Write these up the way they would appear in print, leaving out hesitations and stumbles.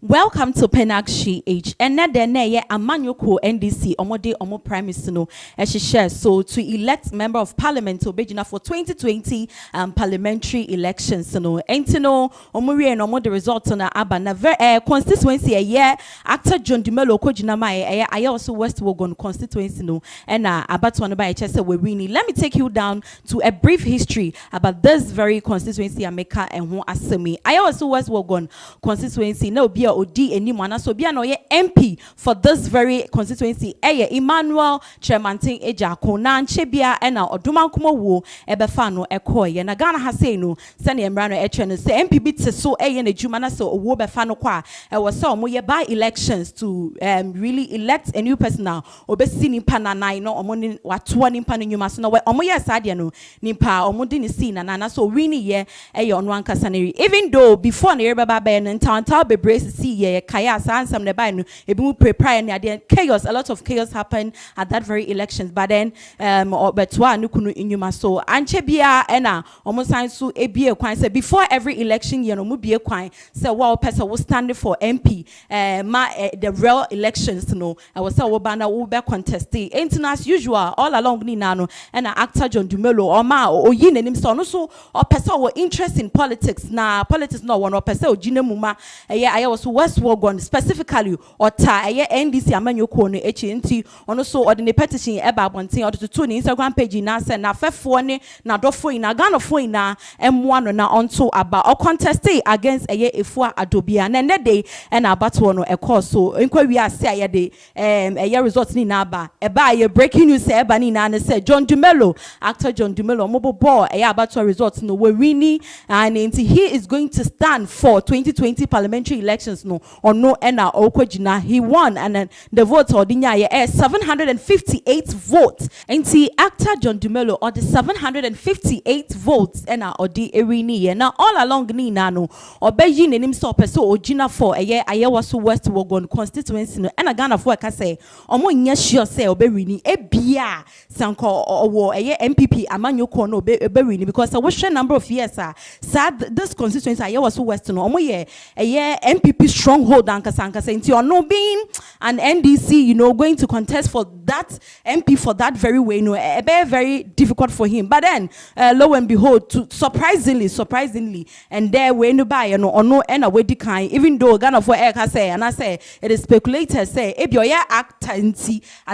Welcome to Penakshi H. And then Amanyoko NDC Omode Omo Prime Minister no share so to elect member of parliament to Obejina for 2020 parliamentary elections no entino omuri and omo the results na aba na constituency a year actor John Dumelo kojina mai Ayawaso West Wogun constituency no and abatu no ba chese we winning. Let me take you down to a brief history about this very constituency Ameka and ho asemi. Ayawaso West Wogun constituency no be Odi Enimwana so bia no ye MP for this very constituency Emmanuel Tremantin Ejako na nchebia ena odumankumo wo ebefa no ekoye na Ghana ha say no sene emra no etwe no say MP bi te so na djuma na so owo befa no kwa was so mo ye by elections to really elect a new person now obesi nimpa na nine no omo ni watoa nimpa no nyuma so no we omo ye sade no nimpa omo di ni see na so wini ye ono ankasa na even though before na yereba ba no ntanta bebre see ye kaya sansam ne by no ebi prepare na there chaos, a lot of chaos happened at that very elections, but then betwa no kunu inyuma so anche bia ena omo san so ebie kwan say before every election year no mu bie kwan say wow person will stand for MP the real elections no I was say wo bana wo be contest as usual all along ni na no ena actor John Dumelo or ma oyi nanim so no so or person wo interest in politics na politics no one or person ogine muma Ayawaso West Wogun specifically or ta NDC amanyoko no echi nti ono so or the petition eba abonten or to ni Instagram page na say na fefo ne na dofo ina Ghana fo ina emwa no na onto aba or contest against efua adobia na ne and abato no ekọ so nkwa wi ase de results ni na aba eba breaking news say eba ni na say John Dumelo actor John Dumelo mobo abato results no we winning and he is going to stand for 2020 parliamentary elections no or no ena okojina he won and then the votes odinya 758 votes and actor John Dumelo or the 758 votes ena odi erini na all along ni na no obeyi nenim so person ojina for Ayawaso West Wogun constituency no ena Ghana for ka say omo nya sure say oberini ebia sanko owo MPP amanyoko no oberini because we share number of years sad this constituency Ayawaso West no omo MPP stronghold and kasanka into or no being an NDC going to contest for that MP for that very way very difficult for him but then lo and behold surprisingly and there we no buy or no and a way decline even though Ghana for air say and I say it is speculated say if your actor and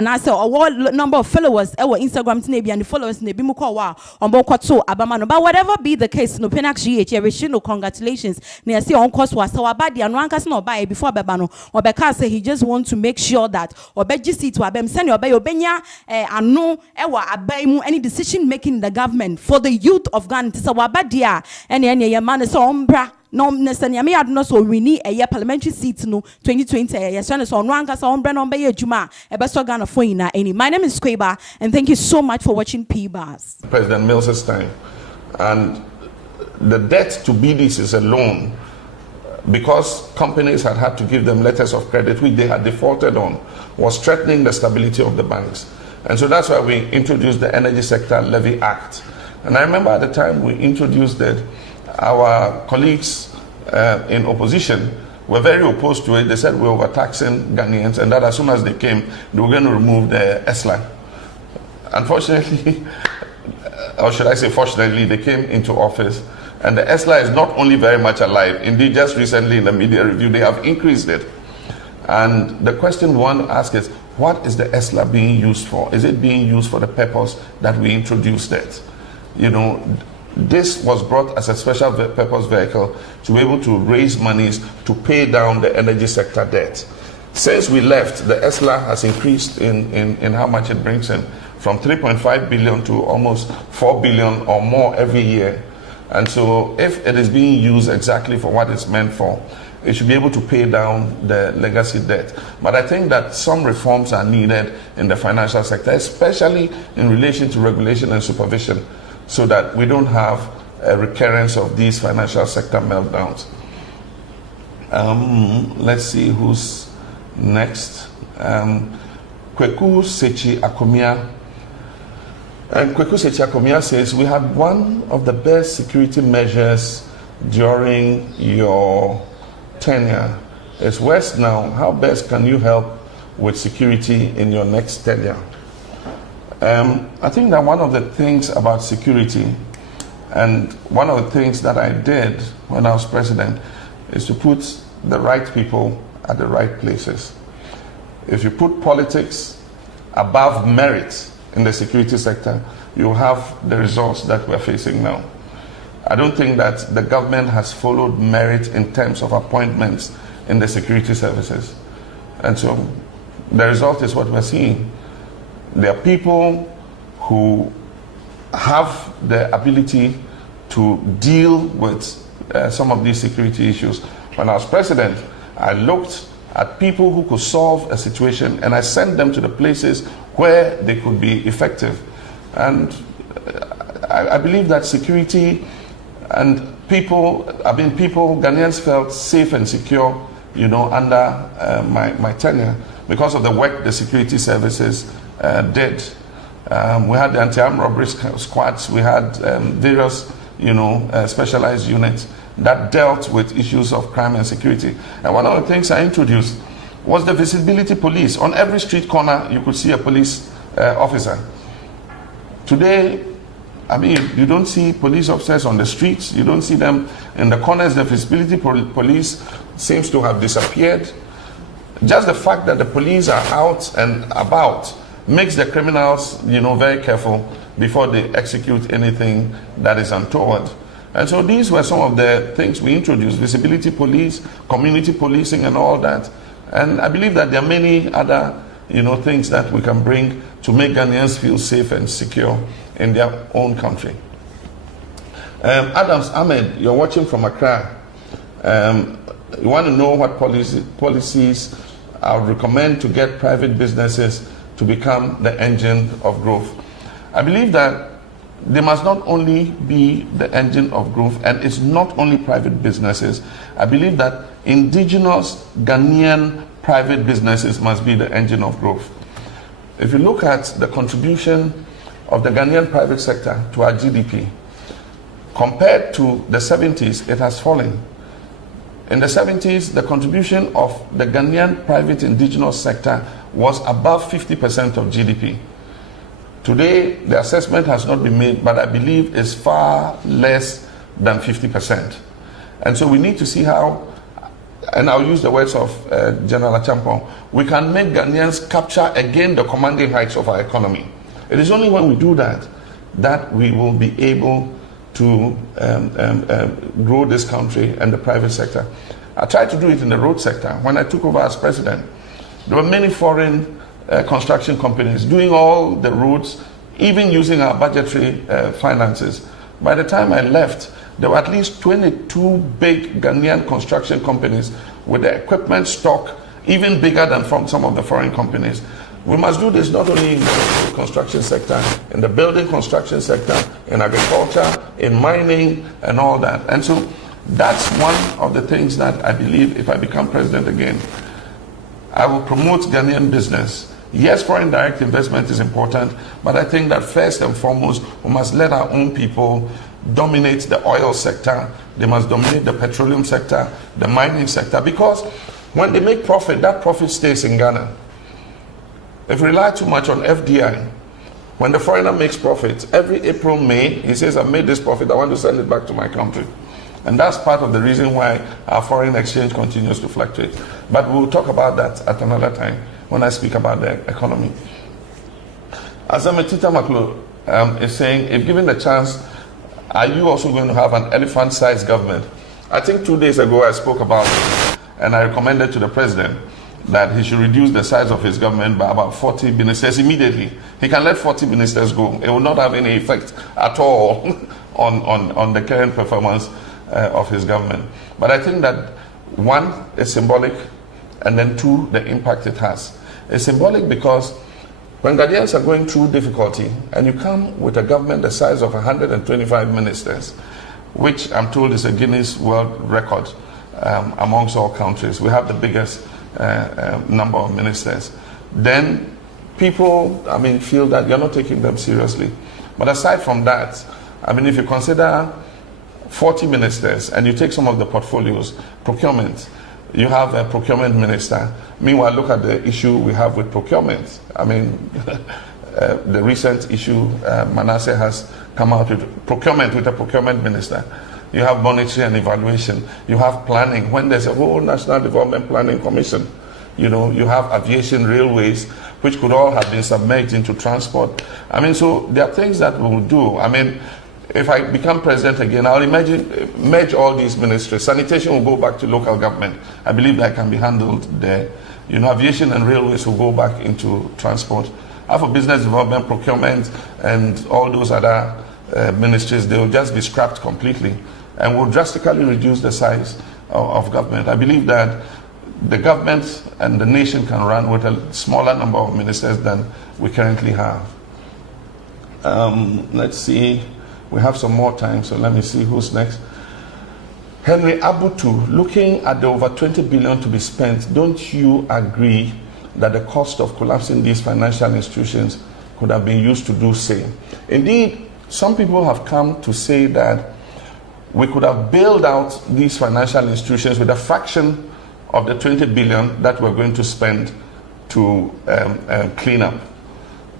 I say what number of followers our Instagram maybe and the followers ne bimu kwa wa ombo kwato abamano but whatever be the case no penakshi no congratulations ne say on course was our body and one no buy before bebano or because he just want to make sure that or beji see to abem send your obenya ano ewa abemu any decision making in the government for the youth of Ghana so wabadia any man so ombra no necessarily me had not so we need a parliamentary seat no 2020 yes so on ranka so ombra no be juma e be so Ghana for ina any. My name is Kweba and thank you so much for watching P-Bars. President Mills' time and the debt to BDs is a loan because companies had to give them letters of credit which they had defaulted on was threatening the stability of the banks. And so that's why we introduced the Energy Sector Levy Act. And I remember at the time we introduced it, our colleagues in opposition were very opposed to it. They said we were overtaxing Ghanaians and that as soon as they came, they were going to remove the ESLA. Unfortunately, or should I say fortunately, they came into office. And the ESLA is not only very much alive, indeed just recently in the media review they have increased it. And the question one asks is, what is the ESLA being used for? Is it being used for the purpose that we introduced it? This was brought as a special purpose vehicle to be able to raise monies to pay down the energy sector debt. Since we left, the ESLA has increased in how much it brings in, from 3.5 billion to almost 4 billion or more every year. And so if it is being used exactly for what it's meant for, it should be able to pay down the legacy debt. But I think that some reforms are needed in the financial sector, especially in relation to regulation and supervision, so that we don't have a recurrence of these financial sector meltdowns. Let's see who's next. Kweku Sechi Akomia. And Kweku Sechi Akomia says, we had one of the best security measures during your tenure is, West now, how best can you help with security in your next tenure? I think that one of the things about security, and one of the things that I did when I was president, is to put the right people at the right places. If you put politics above merit in the security sector, you'll have the results that we're facing now. I don't think that the government has followed merit in terms of appointments in the security services. And so the result is what we're seeing. There are people who have the ability to deal with some of these security issues. When I was president, I looked at people who could solve a situation and I sent them to the places where they could be effective. And I believe that security and Ghanaians felt safe and secure, under my tenure because of the work the security services did. We had the anti-armed robbery squads, we had various, specialized units that dealt with issues of crime and security. And one of the things I introduced was the visibility police. On every street corner, you could see a police officer. Today, you don't see police officers on the streets. You don't see them in the corners. The visibility police seems to have disappeared. Just the fact that the police are out and about makes the criminals, very careful before they execute anything that is untoward. And so these were some of the things we introduced: visibility police, community policing, and all that. And I believe that there are many other, things that we can bring to make Ghanaians feel safe and secure in their own country. Adams Ahmed, you're watching from Accra. You want to know what policies I would recommend to get private businesses to become the engine of growth. I believe that they must not only be the engine of growth, and it's not only private businesses. I believe that indigenous Ghanaian private businesses must be the engine of growth. If you look at the contribution of the Ghanaian private sector to our GDP, compared to the 70s, it has fallen. In the 70s, the contribution of the Ghanaian private indigenous sector was above 50% of GDP. Today, the assessment has not been made, but I believe it's far less than 50%. And so we need to see how, and I'll use the words of General Achampong, we can make Ghanaians capture again the commanding heights of our economy. It is only when we do that that we will be able to grow this country and the private sector. I tried to do it in the road sector. When I took over as president, there were many foreign construction companies doing all the roads, even using our budgetary finances. By the time I left, there were at least 22 big Ghanaian construction companies with the equipment stock even bigger than from some of the foreign companies. We must do this not only in the construction sector, in the building construction sector, in agriculture, in mining, and all that. And so that's one of the things that I believe, if I become president again, I will promote Ghanaian business. Yes, foreign direct investment is important, but I think that first and foremost, we must let our own people dominate the oil sector. They must dominate the petroleum sector, the mining sector, because when they make profit, that profit stays in Ghana. If we rely too much on FDI, when the foreigner makes profit, every April, May, he says, I've made this profit, I want to send it back to my country. And that's part of the reason why our foreign exchange continues to fluctuate. But we'll talk about that at another time when I speak about the economy. As Ametita Maklo is saying, if given the chance, are you also going to have an elephant-sized government? I think 2 days ago I spoke about it, and I recommended to the president that he should reduce the size of his government by about 40 ministers immediately. He can let 40 ministers go. It will not have any effect at all on the current performance of his government. But I think that one, is symbolic, and then two, the impact it has. It's symbolic because when Ghanaians are going through difficulty and you come with a government the size of 125 ministers, which I'm told is a Guinness World Record amongst all countries, we have the biggest number of ministers, then people, feel that you're not taking them seriously. But aside from that, if you consider 40 ministers and you take some of the portfolios, procurement, You have a procurement minister. Meanwhile, look at the issue we have with procurement. I mean, the recent issue Manasseh has come out with procurement, with a procurement minister. You have monitoring and evaluation. You have planning. When there's a whole National Development Planning Commission, you know, you have aviation, railways, which could all have been submerged into transport. I mean, so there are things that we'll do. I mean, if I become president again, I'll merge all these ministries. Sanitation will go back to local government. I believe that can be handled there. You know, aviation and railways will go back into transport. For business development, procurement, and all those other ministries, they will just be scrapped completely and will drastically reduce the size of government. I believe that the government and the nation can run with a smaller number of ministers than we currently have. Let's see. We have some more time, so let me see who's next. Henry Abutu, looking at the over 20 billion to be spent, don't you agree that the cost of collapsing these financial institutions could have been used to do same? Indeed, some people have come to say that we could have bailed out these financial institutions with a fraction of the 20 billion that we're going to spend to clean up.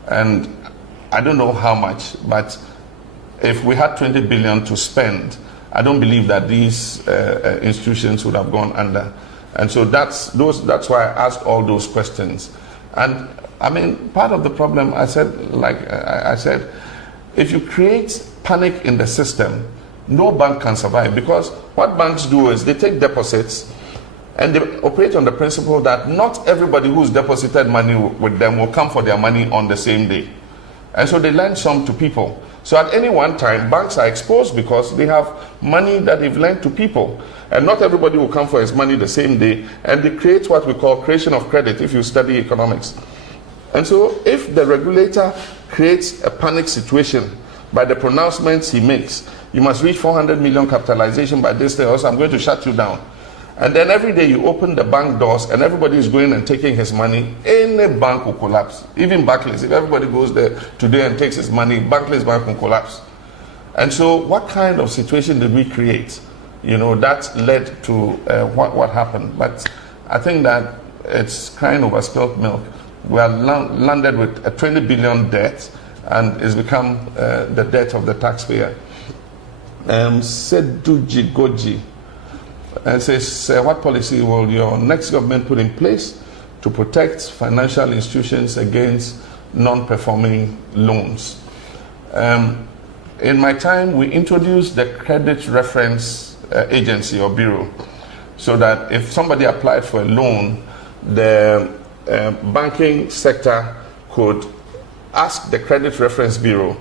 And I don't know how much, but if we had 20 billion to spend, I don't believe that these institutions would have gone under. And so that's why I asked all those questions. And I mean, part of the problem, I said, if you create panic in the system, no bank can survive, because what banks do is they take deposits and they operate on the principle that not everybody who's deposited money with them will come for their money on the same day. And so they lend some to people. So at any one time, banks are exposed because they have money that they've lent to people. And not everybody will come for his money the same day. And they create what we call creation of credit, if you study economics. And so if the regulator creates a panic situation by the pronouncements he makes, you must reach 400 million capitalization by this day, or else I'm going to shut you down. And then every day you open the bank doors and everybody is going and taking his money, any bank will collapse. Even Barclays, if everybody goes there today and takes his money, Barclays Bank will collapse. And so what kind of situation did we create? You know, that led to what happened. But I think that it's crying over spilt milk. We are landed with a 20 billion debt, and it's become the debt of the taxpayer. Seduji Goji says, what policy will your next government put in place to protect financial institutions against non-performing loans? In my time, we introduced the Credit Reference Agency or Bureau, so that if somebody applied for a loan, the banking sector could ask the Credit Reference Bureau.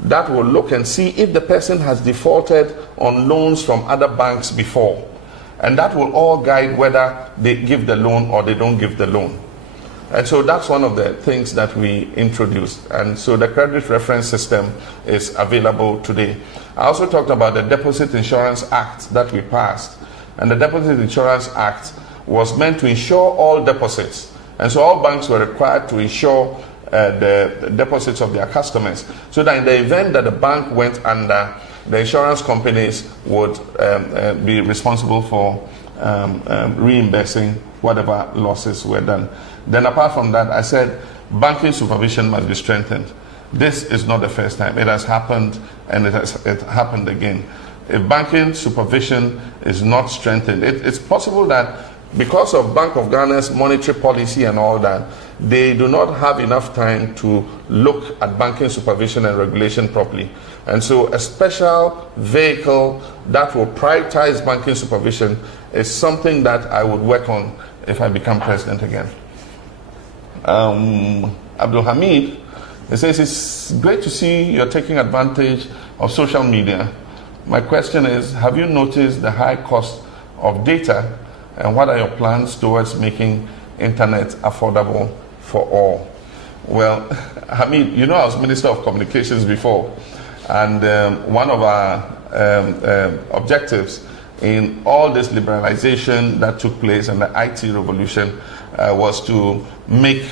That will look and see if the person has defaulted on loans from other banks before. And that will all guide whether they give the loan or they don't give the loan. And so that's one of the things that we introduced. And so the Credit Reference System is available today. I also talked about the Deposit Insurance Act that we passed. And the Deposit Insurance Act was meant to insure all deposits. And so all banks were required to insure the deposits of their customers, so that in the event that the bank went under, the insurance companies would be responsible for reimbursing whatever losses were done. Then apart from that, I said banking supervision must be strengthened. This is not the first time. It has happened, and it happened again. If banking supervision is not strengthened, it's possible that because of Bank of Ghana's monetary policy and all that, they do not have enough time to look at banking supervision and regulation properly. And so a special vehicle that will prioritize banking supervision is something that I would work on if I become president again. Abdul Hamid, he says, it's great to see you're taking advantage of social media. My question is, have you noticed the high cost of data, and what are your plans towards making internet affordable for all? Well, Hamid, you know I was Minister of Communications before, and one of our objectives in all this liberalization that took place and the IT revolution was to make,